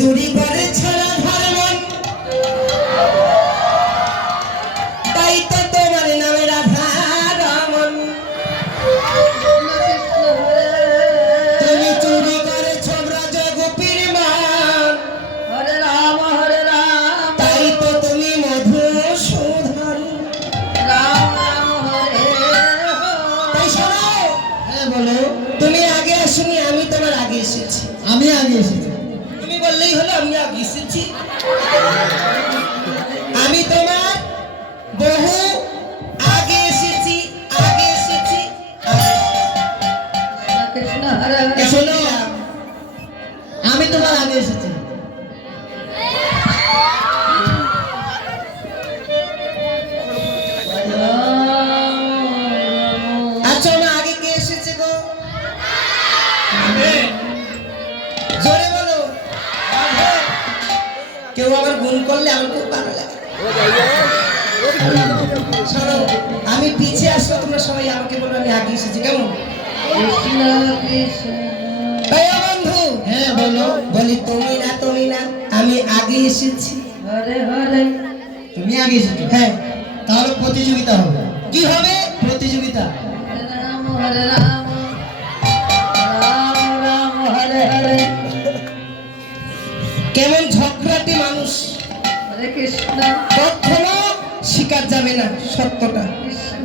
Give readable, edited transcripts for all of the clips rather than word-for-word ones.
চুরি করে ছাড়া ধর্মন তাই তো তোমার নামে রাধা রমন। তুমি চুরি করেছ ব্রজ গোপীর মান, হরে রাম তাই তো তুমি মধুসূদন। রাম রাম হরে তাই শোনো, হ্যাঁ বলো। তুমি আগে আসুনি, আমি তোমার আগে এসেছি। আমি আগে এসেছি। তুমি বললেই হলো আমি আগে এসেছি। আমি তোমার বহু আগে এসেছি, আগে এসেছি, কৃষ্ণ হরে হরে শোনো, আমি তোমার আগে এসেছি। আচ্ছা না, আগে কে এসেছে গো? জোরে বলো। কেউ আমার গুণ করলে আমার খুব ভালো লাগে। শোনো, আমি পিছিয়ে আসলে তোমরা সবাই আমাকে বলো আমি আগে এসেছি, কেমন? কৃষ্ণ কৃষ্ণ তাই বন্ধু, হ্যাঁ বলো। বলি তুমি না আমি আগে এসেছি। হরে হরে তুমি আগে এসেছো। হ্যাঁ, তাহলে প্রতিযোগিতা হবে। কি হবে? প্রতিযোগিতা। হরে রাম রাম রাম হরে হরে কেমন ঝগড়াটি মানুষ, হরে কৃষ্ণ কখনো শিকার যাবে না সত্যটা। কৃষ্ণ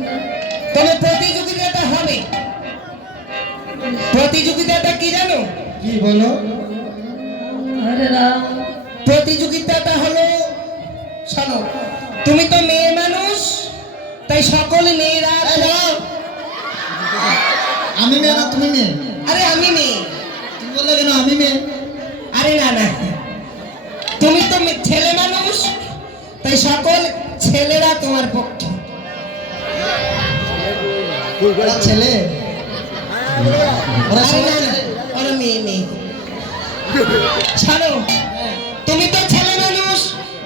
তবে প্রতিযোগিতাটা হবে। প্রতিযোগিতাটা কি জানো? কি বলো? হরে রাম প্রতিযোগিতাটা হলো, শোনো, তুমি তো মেয়ে মানুষ, তাই সকল মেয়েরা, আমি মেয়ে না তুমি মেয়ে? আরে আমি মেয়ে। তুমি বললে কেন আমি মেয়ে? আরে না না, তুমি তো ছেলে মানুষ, তাই সকল ছেলেরা তোমার পক্ষে। ওরা ছেলে? ওরা আরে সবাই না না, ছেলে? ওরা মেয়ে মেয়ে। শোনো, তুমি তো ছেলে মানুষ,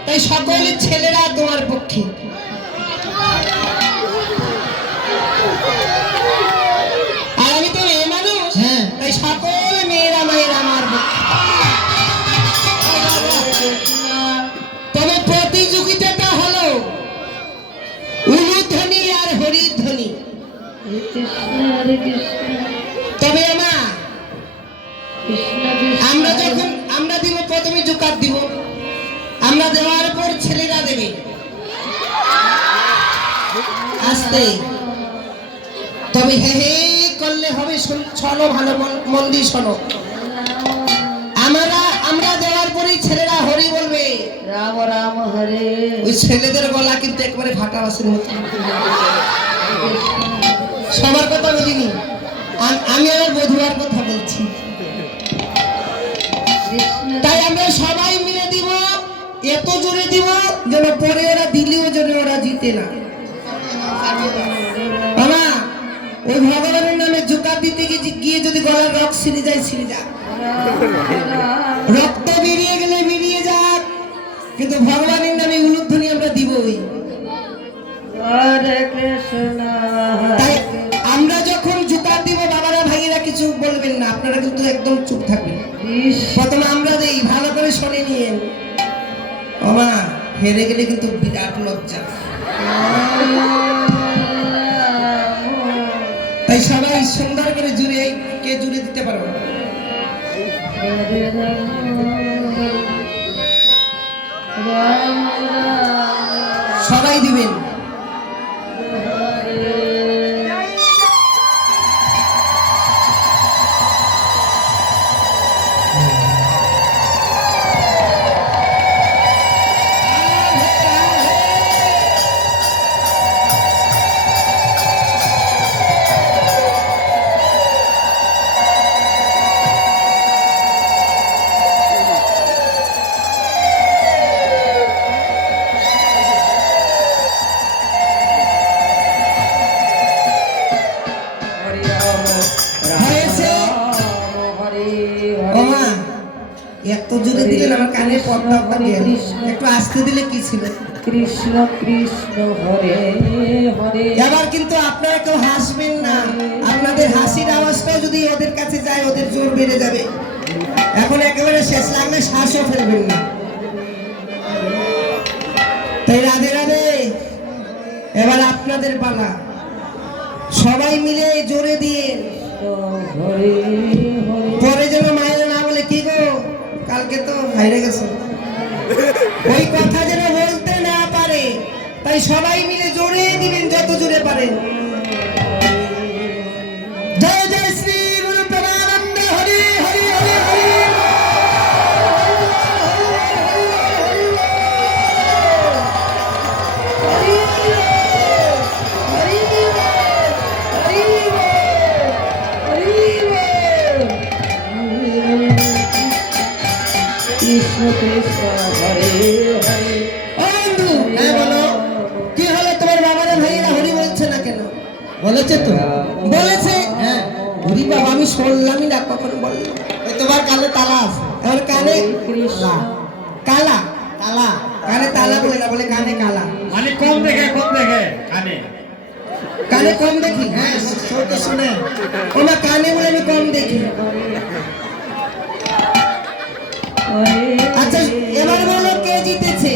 তাই সকল ছেলেরা তোমার পক্ষে। আর আমি তো মেয়ে মানুষ, হ্যাঁ। তাই সকল মেয়েরা মায়েরা আমার পক্ষে। তবে প্রতিযোগিতাটা হলো উলুধ্বনি আর হরিধ্বনি। হরে কৃষ্ণ হরে কৃষ্ণ তবে আমা কৃষ্ণ কৃষ্ণ আমরা যখন আমরা দিব, প্রথমে জোকার দিব, আমরা দেওয়ার পর ছেলেরা দেবে আস্তে। তবে হে হে করলে হবে, শোনো ভালো মন দিয়ে শোনো। আমরা দেওয়ার পরেই ছেলেরা হরি বলবে। রাম রাম হরে ওই ছেলেদের গলা কিন্তু একবারে ফাটা বাসের মতো। সবার কথা বলিনি, আমি আমার বধুয়ার কথা বলছি। কৃষ্ণ তাই আমরা সবাই মিলে দিব, এত জোরে দিব যেন পরে ওরা দিলেও যেন ওরা জিতে না। বাবা, ওই ভগবানের নামে জোকার দিতে গিয়ে যদি গলার রক ছিঁড়ে যায়, ছিঁড়ে যাক। রক্ত বেরিয়ে গেলে বেরিয়ে যাক, কিন্তু ভগবানের নামে উলুধ্বনি আমরা দিবই। হরে কৃষ্ণ তাই আমরা যখন জোকার দিব, বাবারা ভাইয়েরা কিছু বলবেন না, আপনারা কিন্তু একদম চুপ থাকবেন। কৃষ্ণ প্রথমে আমরা দেই, ভালো করে শুনে নিয়ে। বাবা, হেরে গেলে কিন্তু বিরাট লজ্জা। তাই সবাই সুন্দর করে জুড়ে, কে জুড়ে দিতে পারবো? হরে রাম রাম রাম সবাই দিবেন। হরে হয়েছে? ও মা, এত জোরে দিলেন আমার কানে পর্দা গেল। একটু আস্তে দিলে কি ছিল? কৃষ্ণ কৃষ্ণ হরে হরে এবার কিন্তু আপনারা কেউ হাসবেন না। আপনাদের হাসির আওয়াজটা যদি ওদের কাছে যায়, ওদের জোর বেড়ে যাবে। এখন একেবারে শেষ লাগলে শ্বাসও ফেলবেন না। তাই রাধে রাধে, এবার আপনাদের পালা। সবাই মিলে জোরে দিয়ে, হরে হরে পরে যেন মায়ের না বলে কি গো কালকে তো হাইরে গেছে, ওই কথা যেন বলতে না পারে। তাই সবাই মিলে জোরে দিবেন, যত জোরে পারেন। জয় জয় শ্রী গুরু প্রেমানন্দ হরি হরি হরি হরি। কৃষ্ণ কৃষ্ণ হরে হরে ও বন্ধু, হ্যাঁ বলো। কি হলো তোমার বাবারা ভাইয়েরা হরি বলছে না কেন? বলেছে তো। বলেছে? হ্যাঁ, হরি বাবা আমি শুনলামই না, কখন বললো? ওই তোমার কালে তালা আছে। আমার কানে কৃষ্ণ কালা, তালা। কানে তালা বলে না, বলে কানে কালা। মানে কম দেখে কানে কানে কম দেখি? হ্যাঁ, সৌকে শুনে। ওমা কানে বলে আমি কম দেখি। হরে আচ্ছা এবার বলো কে জিতেছে?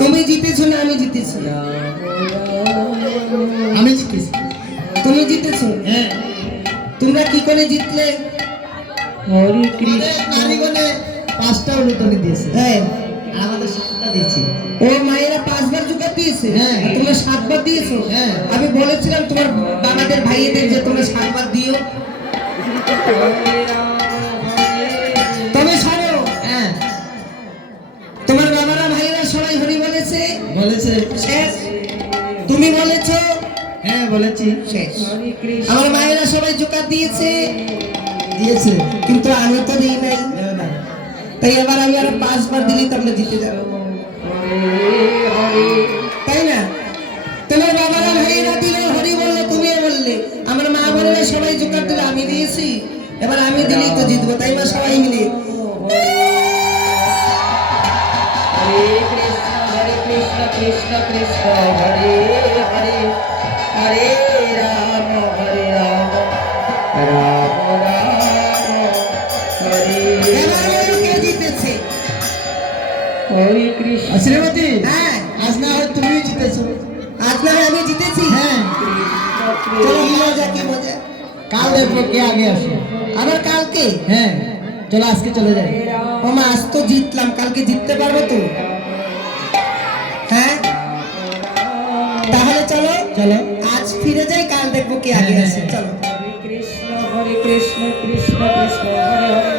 তুমি জিতেছো না আমি জিতেছি? আমি জিতেছি। তুমি জিতেছো। হ্যাঁ, তোমরা কি করে জিতলে? হরে আমাদের কৃষ্ণ নারীগণে 5টা অনুদানী দিয়েছে। হ্যাঁ, আর আমাদের 7টা দিয়েছি। ও মায়েরা 5বার জোগাড় দিয়েছে, হ্যাঁ। আর তোমরা 7বার দিয়েছো। হ্যাঁ। আমি বলেছিলাম তোমার বাবাদের ভাইয়েদের যে তোমরা 7বার দিও। তবে ছাড়ো, হ্যাঁ, তোমার বাবারা ভাইয়েরা সবাই হরি বলেছে, বলেছে। শেষ। তুমি বলেছো, হ্যাঁ, বলেছি। শেষ। হরে কৃষ্ণ আমার মায়েরা সবাই জোগাড় দিয়েছে, দিয়েছে। কিন্তু আমি তো দিই নাই। দেও না। তাই এবার আমি আরো 5বার দিলেই তো আমরা জিতে যাবো, তাই না? তোমার বাবারা ভাইয়েরা দিল, হরি বললে, তুমিও বললে, আমার মা বোনেরা সবাই জোগাড় দিলে, আমি দিয়েছি। এবার আমি দিলেই তো জিতবো, তাই না? সবাই মিলে হরে কৃষ্ণ কৃষ্ণ কৃষ্ণ হরে হরে হরে রাম রাম রাম হরে এবার বলো কে জিতেছে? হরে কৃষ্ণ আর শ্রীমতী, হ্যাঁ, আজ না হয় তুমিও জিতেছো। আজ না হয় আমি জিতেছি। হ্যাঁ, চলো কি মজা, কি মজা। কাল দেখবো কে আগে আসে। আবার কালকে? হ্যাঁ, চলো আজকে চলে যাই। ও মা, আজ তো জিতলাম, কালকে জিততে পারবো তো? হ্যাঁ, তাহলে চলো চলো। আজ ফিরে যাই, কাল দেখবো কে আগে আসে। চলো। হরে কৃষ্ণ কৃষ্ণ কৃষ্ণ হরে হরে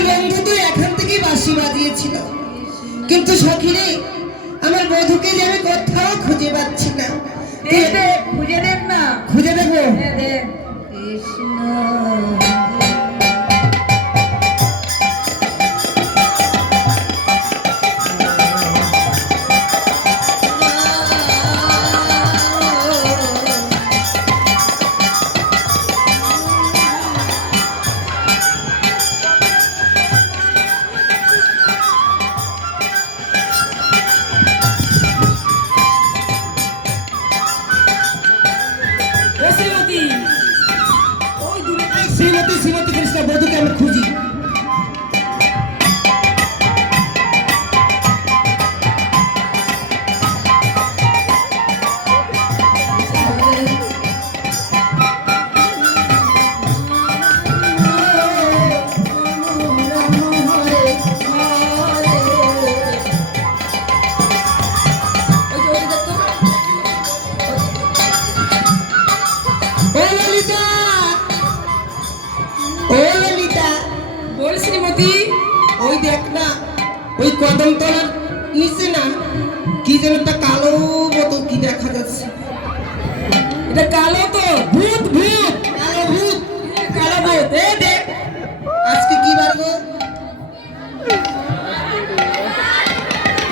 আমার বন্ধু তো এখান থেকে বাঁশি বাজিয়েছিল, কিন্তু সখীরে আমার বধূকে যে আমি কোথাও খুঁজে পাচ্ছি না। দেখ দেখ, খুঁজে দেখ না। খুঁজে দেবো। দেখ দেখ। কৃষ্ণ শ্রীমতী, ওই দূরে শ্রীমতী শ্রীমতী কৃষ্ণ বধূকে আমি খুঁজি। ও ললিতা, ও ললিতা, বল শ্রীমতী। ওই দেখ না, ওই কদম তলার নিচে না কি যেন একটা কালো বোতল কি দেখা যাচ্ছে। এটা কালো তো, ভূত ভূত, কালো ভূত, কালো ভূত। এ দেখ, আজকে কি বার গো?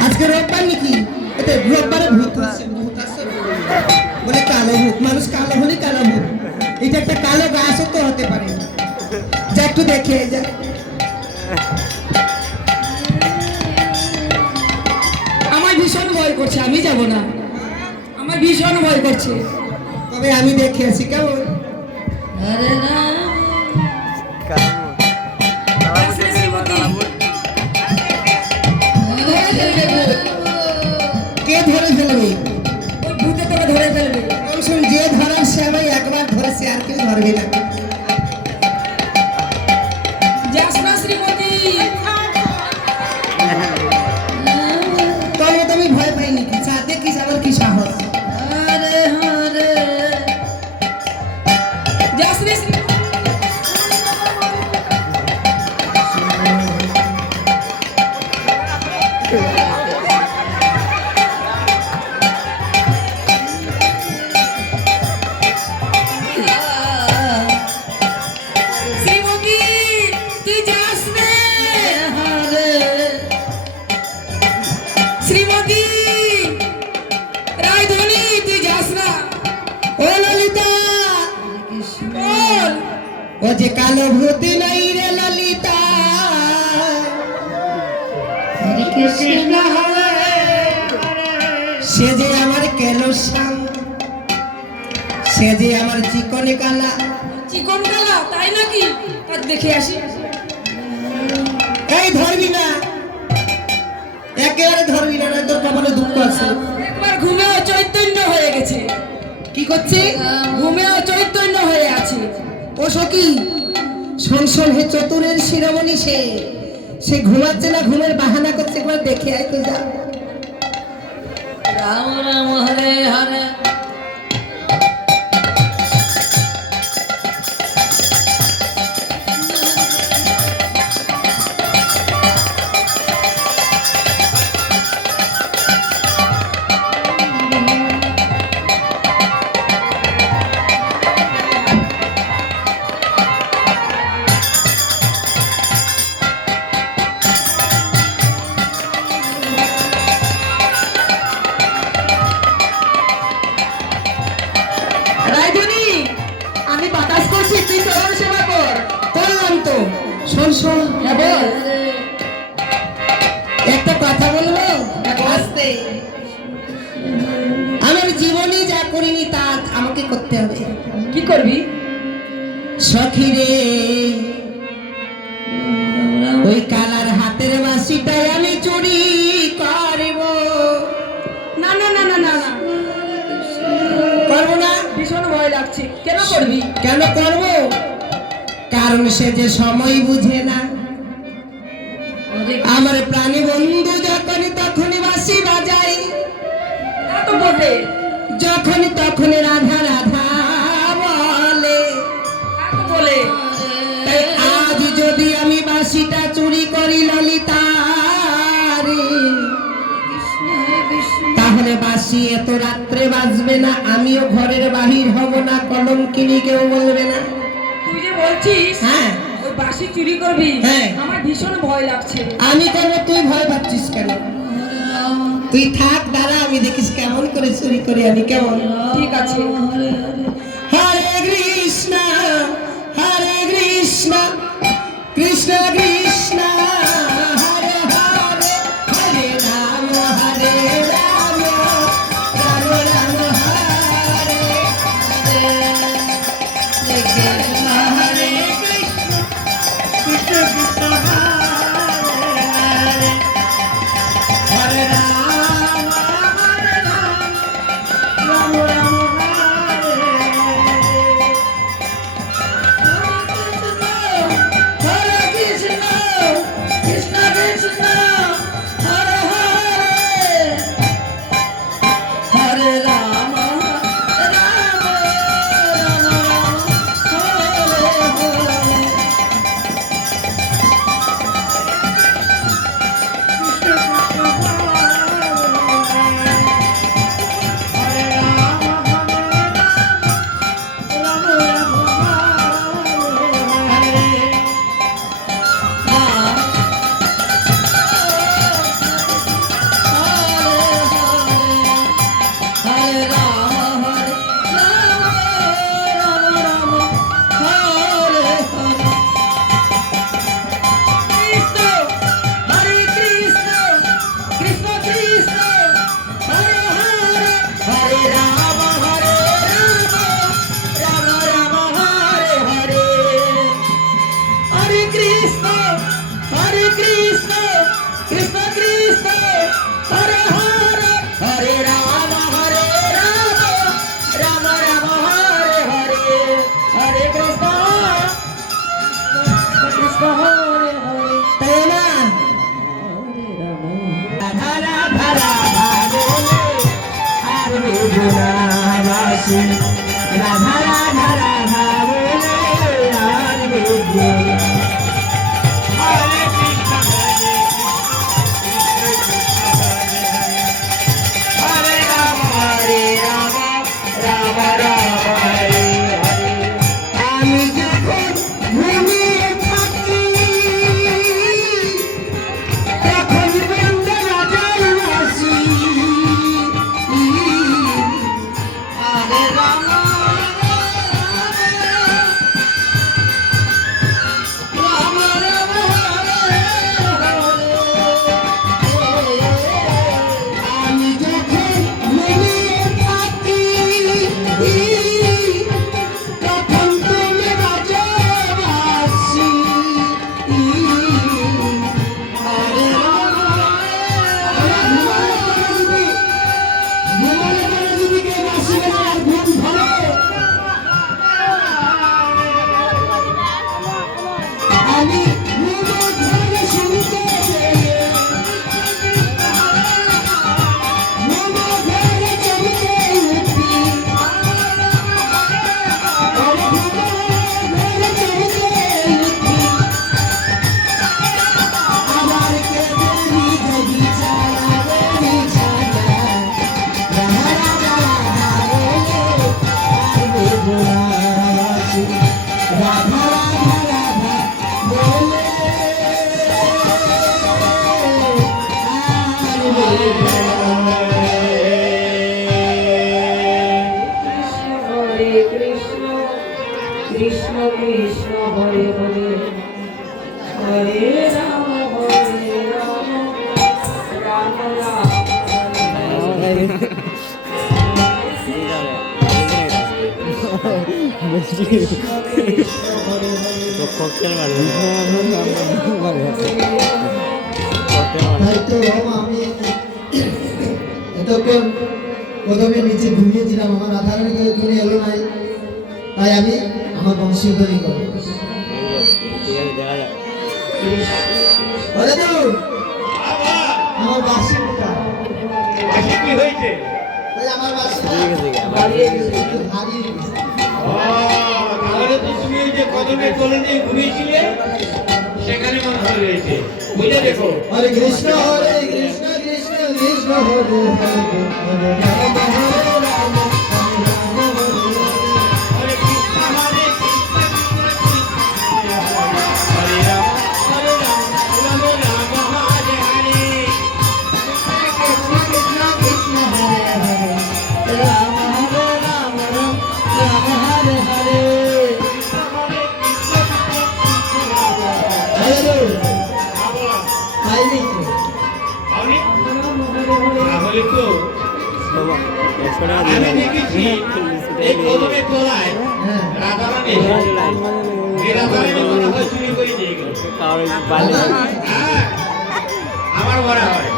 আজকে রোববার নাকি? এতে রোববারে ভূত আছে, ভূত আছে বলে কালো ভূত। মানুষ কালো হলে কালো ভূত। এটা একটা কালো গাছও তো হতে পারে। যা একটু দেখে যা। আমার ভীষণ ভয় করছে, আমি যাব না। আমার ভীষণ ভয় করছে। তবে আমি দেখে আসি কেমন। আরে না, কে ধরে ফেলবে? ওই ভূতে তোকে ধরে ফেলবে। শোন, যে ধরার সে আমি একবার ধরেছে, আর কেউ ধরবে না। যাস না শ্রীমতী। তোর মতো আমি ভয় পাই নাকি? যা দেখিস আমার কি সাহস। আরে আরে, যাস রে শ্রীমতী। শ্রীমতী, তুই যাস রে। শ্রীমতী, রায়ধনী, তুই যাস না। ও ললিতা, বল। ও যে কালো ভূত নাই রে ললিতা, সে যে আমার কেলো শ্যাম, সে যে আমার চিকনে কালা। চিকন কালা, তাই নাকি? তার দেখে আসি। এই ধরবি না, একেবারে ধরবি না, না তোর কপালে দুঃখ আছে। একবার ঘুমেও চৈতন্য হয়ে গেছে। কি করছি? ঘুমেও চৈতন্য হয়ে আছে। ও সখী, শোন শোন, হে চতুরের শিরোমণি, সে ঘুমাচ্ছে না, ঘুমের বাহানা করছে, একবার দেখে আয় তো যা। রাম রাম হরে হরে। রায়ধনী, আমি বাতাস করছি, তুই তোর সেবা কর। করলাম তো। শোন শোন, হ্যাঁ বল। একটা কথা বলবো আস্তে। আমার জীবনে যা করিনি তা আমাকে করতে হবে। কি করবি? সখী রে, ওই কালার হাতের বাঁশিটাই আমি চুরি করব। না না না না না না, করবো না? ভীষণ ভয় লাগছে। কেন করবি? কেন করব? কারণ সে যে সময় বুঝে না। আমার প্রাণী বন্ধু যখনই তখনই বাঁশি বাজাই, তা তো বটে। যখনই তখনই রাধা রাধা বলে। তা তো বলে। তাই আজ যদি আমি বাঁশি বাঁশিটা চুরি করি ললিতা রে, তাহলে বাঁশি এত রাত্রে বাজবে না, আমিও ঘরের বাহির হব না, কলঙ্কিনী কেউ বলবে না। তুই যে বলছিস হ্যাঁ ওই বাঁশি চুরি করবি, হ্যাঁ। আমার ভীষণ ভয় লাগছে। আমি করবো, তুই ভয় পাচ্ছিস কেন? তুই থাক, দাঁড়া, আমি দেখিস কেমন করে চুরি করি আমি, কেমন। ঠিক আছে। হরে কৃষ্ণ কৃষ্ণ কৃষ্ণ হরে হরে, হরে রাম হরে রাম, রাম রাম হরে হরে, হরে কৃষ্ণ হরে কৃষ্ণ, কৃষ্ণ কৃষ্ণ হরে হরে, হরে রাম হরে রাম, রাম রাম হরে হরে কৃষ্ণ কৃষ্ণ কৃষ্ণ হরে হরে, হরে রাম রাম রাম হরে হরে। রাধা রাধা রাধা বলে আর বুঝো না। হরে কৃষ্ণ হরে হরে রাম হরে রাম, রাম রাম হরে হরে। আমি যখন ঘুমিয়ে থাকি তখন বন্ধ রাজার বাঁশি, আরে রাম রাম রাম হরে হরে। আমি যখন ঘুমিয়ে থাকি তখন তুমি বাজার বাঁশি, আরে রাম ঘুমালে পরে যদি কেউ বাঁশি বাজায় আর ঘুম ধরে, আমি ঘুমো ঘরে শুনতে ঘুমো ঘরে চলতে উঠি, ঘুমো ঘরে চলতে উঠি, আবার কেঁদে যদি ছাড়া বলি ছাড়া, রাধা রাধা রাধা বলে আর বুঝো না বাঁশি, রাধা রাধা রাধা বলে আর বুঝো না। হরে কৃষ্ণ কৃষ্ণ কৃষ্ণ হরে হরে, হরে রাম রাম রাম হরে হরে। তাই তো বাবা, আমি এতক্ষণ প্রথমে নিচে ঘুমিয়েছিলাম, আমার রাধারানী কোনো এলো নাই, তাই আমি আমার বংশী ধরি করবো। বলে তো আমার বাসি কোথায়? বাঁশি কি হয়েছে? তাই আমার বাসি হারিয়ে গেছে। হারিয়ে গেছে। ও, তাহলে তো তুমি ওই যে কদমে কোলে নিয়ে ঘুমিয়েছিলে, সেখানে মন ভালো রয়েছে বুঝে দেখো হরে কৃষ্ণ কৃষ্ণ কৃষ্ণ হরে হরে হরে রাম হরে রাম হরে কৃষ্ণ হরে কৃষ্ণ হরে রাম হরে রাম রাম রাম হরে হরে কৃষ্ণ কৃষ্ণ কৃষ্ণ হরে হরে রাম হরে রাম রাম রাম হরে হরে হরে তাই নেই তো তাহলে তো আমি দেখেছি এই কদমের তলায় হ্যাঁ রাধারানী এই রাধারানী মনে হয় চুরি করে নিয়ে গেল হ্যাঁ, আমার মনে হয়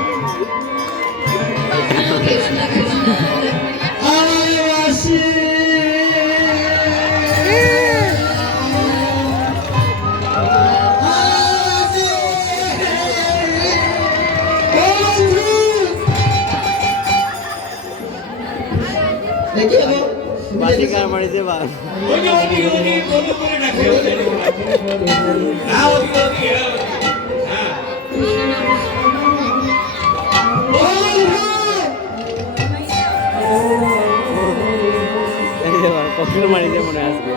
আদিবাসী বাসিকার মারিতে বাস ওদিকে কত করে ডাকে হ্যাঁ ওদিকে হ্যাঁ কখনো মারিতে মনে আসবে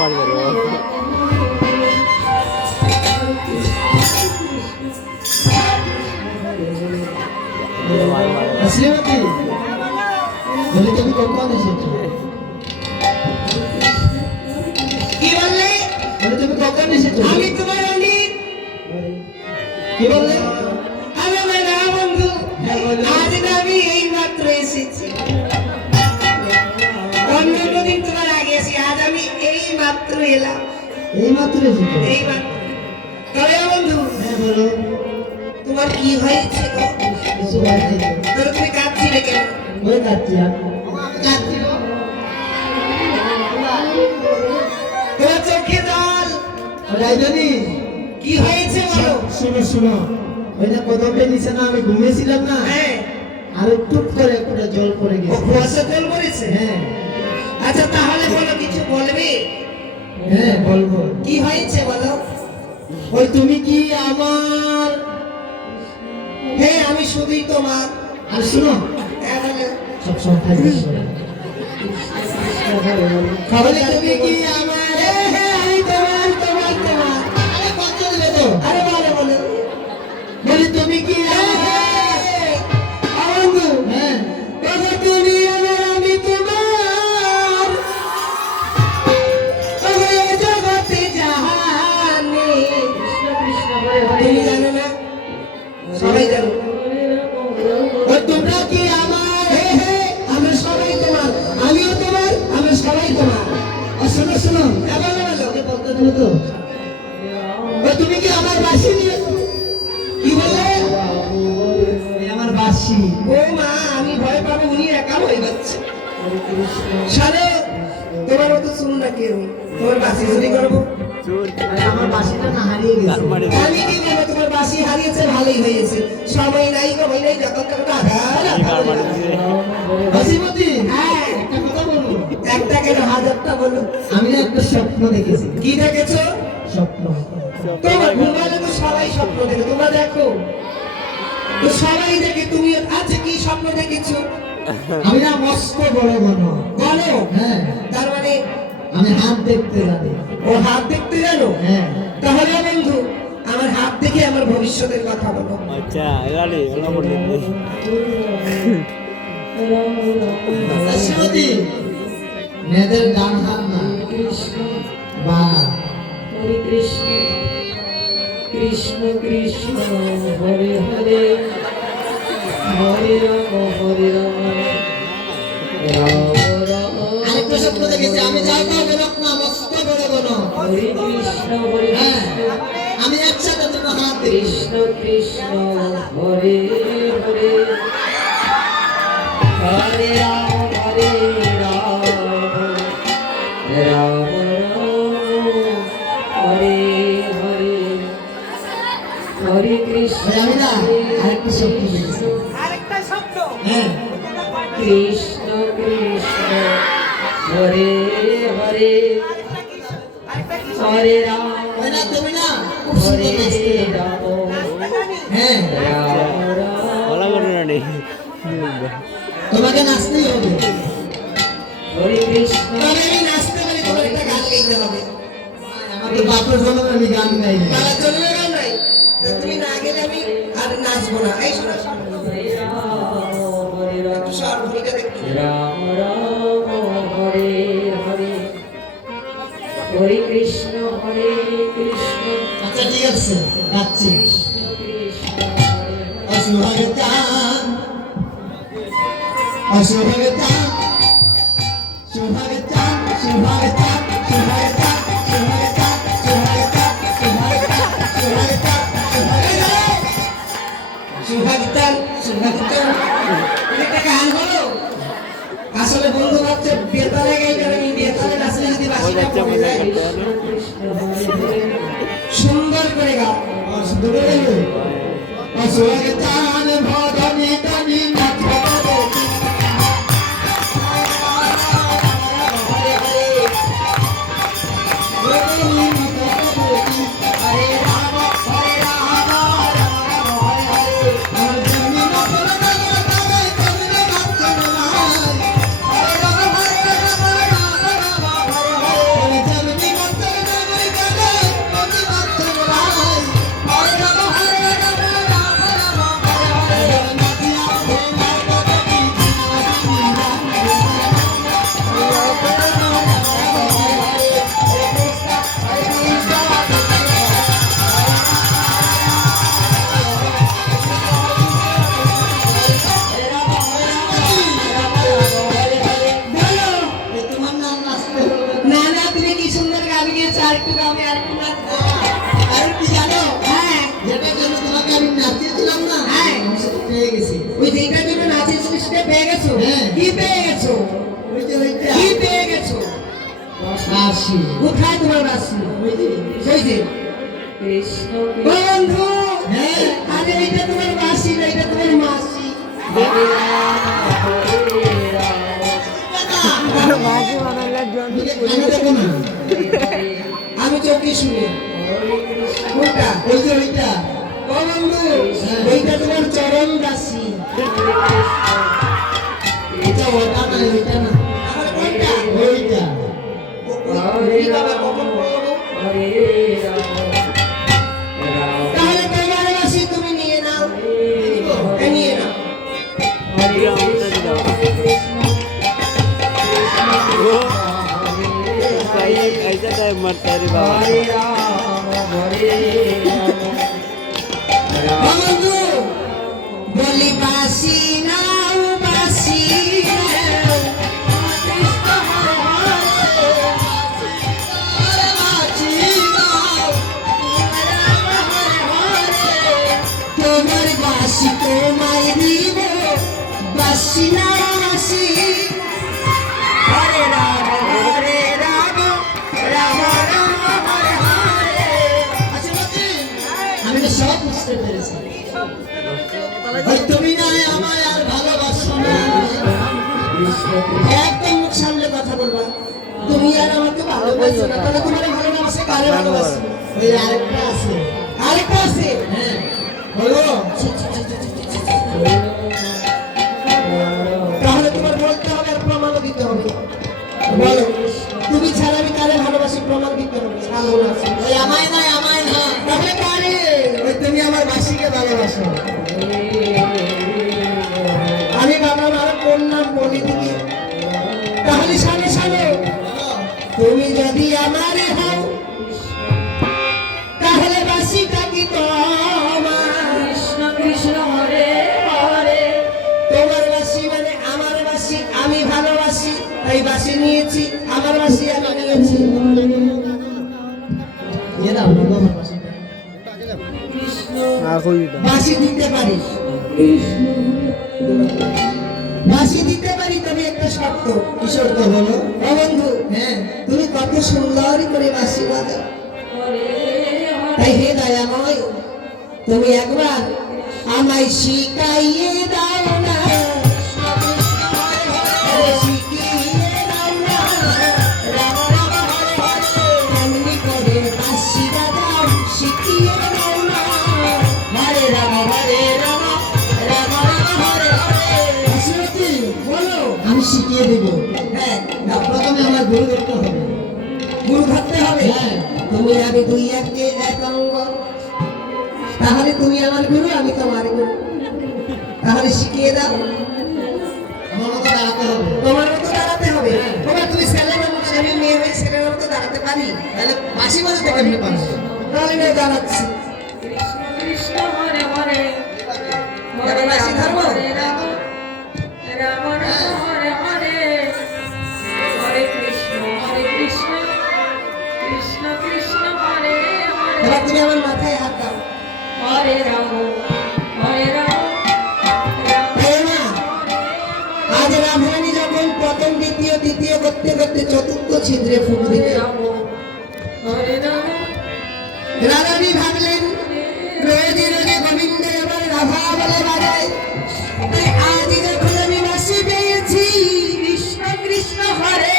মারবে শ্রীমতী বলি তুমি কখন এসেছো কি বললে? বলি তুমি কখন এসেছো আমি তোমার অনেক কি বললে আমি আমার না বন্ধু আজ না আমি এই মাত্র এসেছি অন্য দিন তোমার আগে এসে আজ আমি এই মাত্র এলাম এই মাত্র এসেছো এই মাত্র তবে বন্ধু হ্যাঁ বলো তোমার কি হয়েছে গো? কিছু হয়নি তোর তুমি কাঁদছিলে কেন? ওই কাচ্ছি কাঁদছিল তোমার চোখে জল রাজনী কি হয়েছে বলো? শোনো শোনো ওই না কদমে নিচে না আমি ঘুমিয়েছিলাম না হ্যাঁ আর টুক করে একটা জল পড়ে ও গেছে কুয়াশা জল পড়েছে হ্যাঁ আচ্ছা তাহলে বলো কিছু বলবে হ্যাঁ বলবো কি হয়েছে বলো? ওই তুমি কি আমার হ্যাঁ আমি শুধুই তোমার আর শোনো হ্যাঁ বলো। সব সময় থাকবে তাহলে তুমি কি আমার হ্যাঁ, হ্যাঁ, আমি তোমার তোমার তোমার আরে কত দিলে তো আরে বলো বলো বলি তুমি কি আমার বন্ধু হ্যাঁ ওগো তুমি আমার আমি তোমার ওগো এ জগতে জাহানে তুমি জানো না সবাই জানো ওই তোমরা কি আমার হ্যাঁ হ্যাঁ আমরা সবাই তোমার আমিও তোমার আমরা সবাই তোমার ও শোনো শোনো হ্যাঁ বলো বলো ওকে বলতে দিলে তো ওই তুমি কি আমার বাসি নিয়ে কি বলে এই আমার বাসি ও মা আমি ভয় পাবো উনি একা ভয় পাচ্ছে সারে তোমার মতো শুনুন না কেউ তোমার বাসি চুরি করবো চোর আরে আমার বাসিটা না হারিয়ে তার গেছে মানে আমি কি বলবো তোমার বাসি হারিয়েছে ভালোই হয়েছে সময় নাই সময় নাই যখন তখন আধার কার মানে বাসিমতি হ্যাঁ একটা কথা বলবো একটা কেন হাজারটা বলো আমি না একটা স্বপ্ন দেখেছি কি দেখেছো স্বপ্ন তোমার ঘুমালে তো সবাই স্বপ্ন দেখে তোমরা দেখো তো সবাই দেখে তুমি আজকে কি স্বপ্ন দেখেছো আমি না মস্ত বড় ঘন বলো হ্যাঁ তার মানে আমি হাত দেখতে জানি ও হাত দেখতে জানো হ্যাঁ তাহলে বন্ধু আমার হাত দেখে আমার ভবিষ্যতের কথা বলো আচ্ছা এলানি ওলা বললেন বাসিমতি মেয়েদের ডান হাত না বা হরে কৃষ্ণ কৃষ্ণ কৃষ্ণ হরে হরে হরে রাম রাম রাম আরেকটা স্বপ্ন দেখেছি আমি যাই না বেরোক না মস্ত বড় ঘন হরে কৃষ্ণ হরে হ্যাঁ কৃষ্ণ আমি একসাথে দুটো হাত দেখি কৃষ্ণ কৃষ্ণ হরে হরে হরে রাম রাম হরে হরে হরে কৃষ্ণ ভাই আমি না আরেকটা স্বপ্ন দেখেছি আরেকটা শব্দ হ্যাঁ কৃষ্ণ কৃষ্ণ হরে হরে রাম ওই না তুমি না খুব সুন্দর হরে নাচতে রাম হ্যাঁ রাম রাম বলা করে রানি তোমাকে নাচতেই হবে হরে কৃষ্ণ তবে আমি নাচতে পারি, তোমার একটা গান গাইতে হবে। আমার তো বাপের জন্য আমি গান গাই না। তারা জন্য গান নাই, তো তুমি না গেলে আমি আর নাচবো না। এই শোনো, শোনো। হরে রাম হরে রাম একটু স্বরভূমিকা দেখতে। রাম রাম হরে হরে হরে কৃষ্ণ আচ্ছা ঠিক আছে গাচ্ছি কৃষ্ণ কৃষ্ণ অশুভগতাম অশুভগতাম শুভগতাম শুভগতাম শুভগতাম শুভগতাম শুভগতাম শুভগতাম শুভগতাম সুভাগিতাল, সুভাগিতাল। তুমি একটা গান বলো। আসলে বন্ধু ভাবছে বেতালে গাইতে হবে, বেতালে নাচলে যদি ওই বাঁশিটা বাচ্চা পড়ে মজা যায়, করতে হবে না সুন্দর করে গাও। অশুভগতাম ভগমি তমি নাথ তোমার নাম নাচতে হবে না না, তুমি কি সুন্দর গান গেয়েছো, আরেকটু গাবে, আরেকটু নাচবো। আর কি জানো হ্যাঁ, যেটার জন্য তোমাকে আমি নাচিয়েছিলাম না হ্যাঁ। আমি সেটা পেয়ে গেছি ওই যেটার জন্য নাচেছিল সেটা পেয়ে গেছো? হ্যাঁ। কি পেয়ে গেছো? ওই যে ওইটা কি পেয়ে গেছো? বাঁশি কোথায় তোমার বাসি? ওই যে ওই যে কৃষ্ণ বন্ধু, হ্যাঁ। আরে এটা তোমার বাসি না, এটা তোমার মাসি। হরে রাম হরে রাম তুমি কানে দেখো না আমি চোখে শুনি। হরে কৃষ্ণ কোনটা? ওই যে ওইটা ও বন্ধু, ওইটা তোমার চরণ রাশি। এটা ওটা না ওইটা না আমার কোনটা? ওইটা ওই বাবা কখন বলবো? হরে রাম রাম তাহলে তোমার বাসি তুমি নিয়ে নাও। এ নিয়ে নাও। হরে রামটা দিলাম ও कैसा टाइम मरता है रे बाबा হরে রাম হরে রাম ও বন্ধু, বলি বাসি নাও, বাসি নাও। কৃষ্ণ হরে হরে, বাসি নাও। তোমার বাসি তোমায় দিব, বাসি না বাসি। হরে রাম হরে রাম, রাম রাম হরে হরে। আচ্ছা বাকি আমি তো সব বুঝতে পেরেছি ওই তুমি না আমায় আর ভালোবাসো না কৃষ্ণ একদম মুখ সামলে কথা বলবা। তুমি আর আমাকে ভালোবাসো না, তাহলে তোমার ভালোবাসে কারে ভালোবাসো? ওই আরেকটা আছে আরেকটা আছে। হ্যাঁ বলো তাহলে তোমার বলতে হবে আর প্রমাণও দিতে হবে। বলো, তুমি ছাড়া আমি কারে ভালোবাসি, প্রমাণ দিতে হবে। ভালো না ওই আমায় না তাহলে কারে? ওই তুমি আমার বাসিকে ভালোবাসো আমি বাবা মারা কোন নাম বলে দিবি? তাহলে সামনে সামনে তুমি যদি আমারে হও, তাহলে বাসিটা কি তোমার? কৃষ্ণ কৃষ্ণ হরে হরে তোমার বাসি মানে আমার বাসি, আমি ভালোবাসি তাই বাসি নিয়েছি, আমার বাসি আমি নিয়েছি। দিয়ে দাও না আমার বাসিটা বাসি দিতে পারি, বাসি দিতে পারি, তবে একটা শর্ত। কিশোর তো বলো ও বন্ধু, হ্যাঁ তুমি কত সুন্দর করে বাসি বাজাও, হরে তাই হে দয়াময়, তুমি একবার আমায় শিখাইয়ে দাও না, আরে শিখিয়ে দাও না। রাম রাম হরে হরে, এমনি করে শিখিয়ে দেব। হ্যাঁ না, প্রথমে আমার গুরু ধরতে হবে। গুরু ধরতে হবে। হ্যাঁ। তুমি আমি দুই একে এক অঙ্গ, তাহলে তুমি আমার গুরু, আমি তোমার গুরু। তাহলে শিখিয়ে দাও। আমার মতো দাঁড়াতে হবে। তোমার মতো দাঁড়াতে হবে। তোমার তুমি ছেলে মানুষ, আমি মেয়ে হয়ে ছেলের মতো দাঁড়াতে পারি? তাহলে বাঁশি বাজাতে কেমনে পারবে? তাহলে মেয়ে দাঁড়াচ্ছি। কৃষ্ণ হরে হরে এবার বাঁশি ধরবো? রাম রাম রাম হরে হরে হরে কৃষ্ণ কৃষ্ণ কৃষ্ণ হরে হরে এবার তুমি আমার মাথায় হাত দাও। হরে রাম এই মা, আজ রাধারানী যখন প্রথম দ্বিতীয় তৃতীয় করতে করতে চতুর্থ ছিদ্রে ফুট দিলেন, হরে রাম রাধারানী ভাবলেন রোজে রোজে গোবিন্দ এবার রাধা বলে বাজায়, তাই আজ যখন আমি বাঁশি পেয়েছি কৃষ্ণ কৃষ্ণ হরে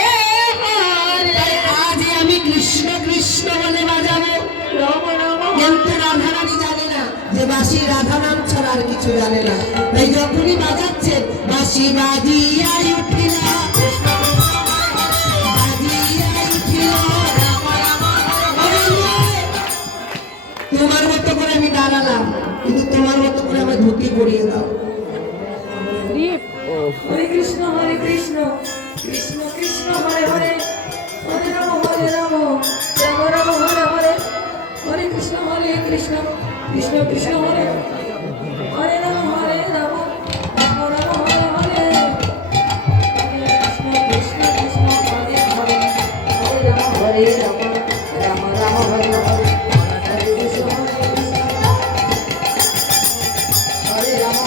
হরে তাই আজ আমি কৃষ্ণ কৃষ্ণ বলে বাজাবো। রাম রাম কিন্তু রাধারানী জানে না যে বাঁশি রাধা নাম ছাড়া আর কিছু জানে না, তাই যখনই বাজাচ্ছে বাঁশি বাজিয়াই উঠিল, বাজিয়াই উঠিল। তোমার মতো করে আমি দাঁড়ালাম, কিন্তু তোমার মতো করে আমার ধুতি পরিয়ে দাও। হরে কৃষ্ণ কৃষ্ণ কৃষ্ণ হরে হরে হরে রাম রাম রাম হরে হরে হরে কৃষ্ণ কৃষ্ণ কৃষ্ণ হরে হরে রাম রাম রাম হরে হরে কৃষ্ণ কৃষ্ণ হরে হরে হরে রাম রাম রাম হরে হরে হরে কৃষ্ণ কৃষ্ণ হরে রাম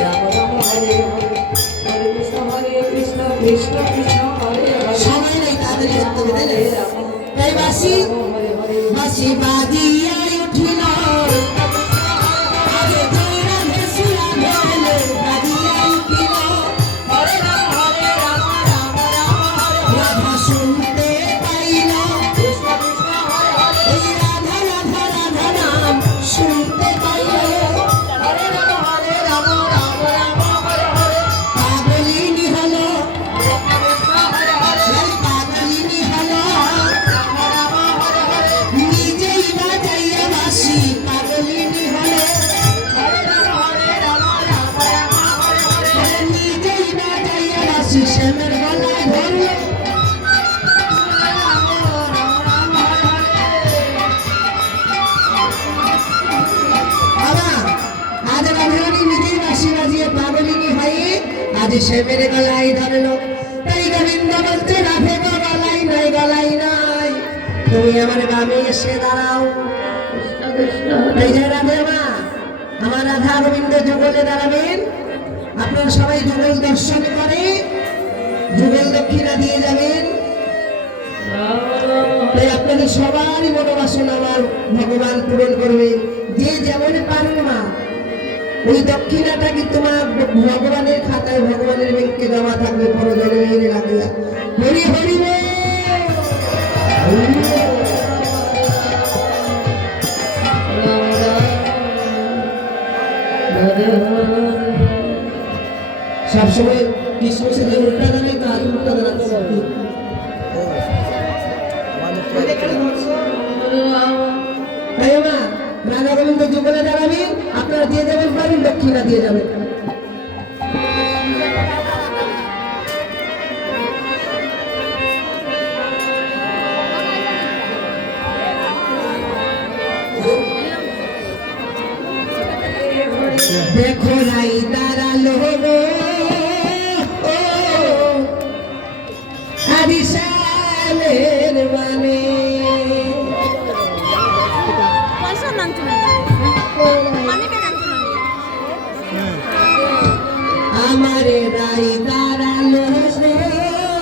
রাম রাম হরে হরে হরে কৃষ্ণ কৃষ্ণ কৃষ্ণ হরে হরে সময় নেই, তাড়াতাড়ি করতে হবে, তাই না? তাই বাঁশি হরে হরে বাঁশি বাজিয়াই উঠিল, আগে জয় রাধে সুরা ধরলে বাজিয়াই উঠিল। হরে রাম রাম রাম হরে রাধা শুনতে পাইল, কৃষ্ণ কৃষ্ণ হরে হরে ওই রাধা রাধা রাধা নাম শুনতে পাইল। হরে রাম রাম হরে হরে পাগলিনী হলো, কৃষ্ণ হরে হরে এই পাগলিনী হলো, রাম রাম হরে হরে নিজেই বাজাইয়া বাঁশি পাগলিনী হলো, হরে রাম হরে হরে নিজেই বাজাইয়া বাঁশি শ্যামের গলায় ধরলো। বাবা, আজ রাধারানী নিজেই বাঁশি বাজিয়ে পাগলিনী হয়ে আজ শ্যামের গলায় ধরলো। তাই গোবিন্দ বলছে রাধে গো গলাই নাই, গলাই নাই, তুমি আমার বামে এসে দাঁড়াও। এই যে রাধে মা, আমার রাধা গোবিন্দ যুগলে দাঁড়াবেন। আপনারা সবাই যুগল দর্শন করে যুগল দক্ষিণা দিয়ে যাবেন। তাই আপনাদের সবারই মনোবাসনা আমার ভগবান পূরণ করবে। যে যেমন পারেন মা, ওই দক্ষিণাটা কিন্তু মা ভগবানের খাতায় ভগবানের ব্যাংকে জমা থাকবে পরজন্মের লাগিয়া। হরি হরি বল। সবসময় কৃষ্ণ সে যে উল্টা দাঁড়ায় তার উল্টা দাঁড়াতে হবে। তাই মা, রাধা গোবিন্দ যুগলে দাঁড়াবেন, আপনারা দিয়ে যাবেন পারেন, দক্ষিণা দিয়ে যাবেন। দেখো রাই দাঁড়ালো গো, ও হরিশালের মানে আমারে রাই